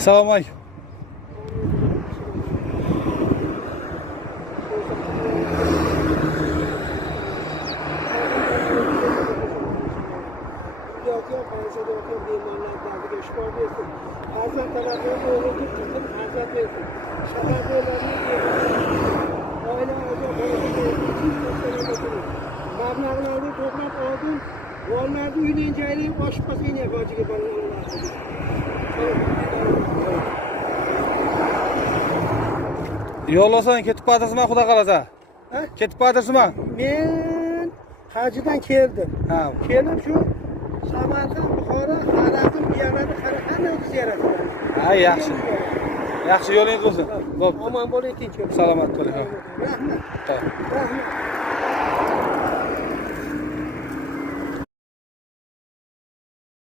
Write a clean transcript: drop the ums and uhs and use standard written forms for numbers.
Assalomu alaykum. Yo'llasang ketib qo'yarsizmi, xudo qalasa? Ketib qo'yarsizmi? Men hajdan keldim. Ha. Kelib shu Samarqand, Buxoro, Xorazm bu yerlarda qanday ziyorat qildim. Ha, yaxshi. Yaxshi yo'lingiz bo'lsin. Bo'pti. Omon bo'ling, tinch bo'ling. Salomat bo'ling. Rahmat. Rahmat. Rahmat.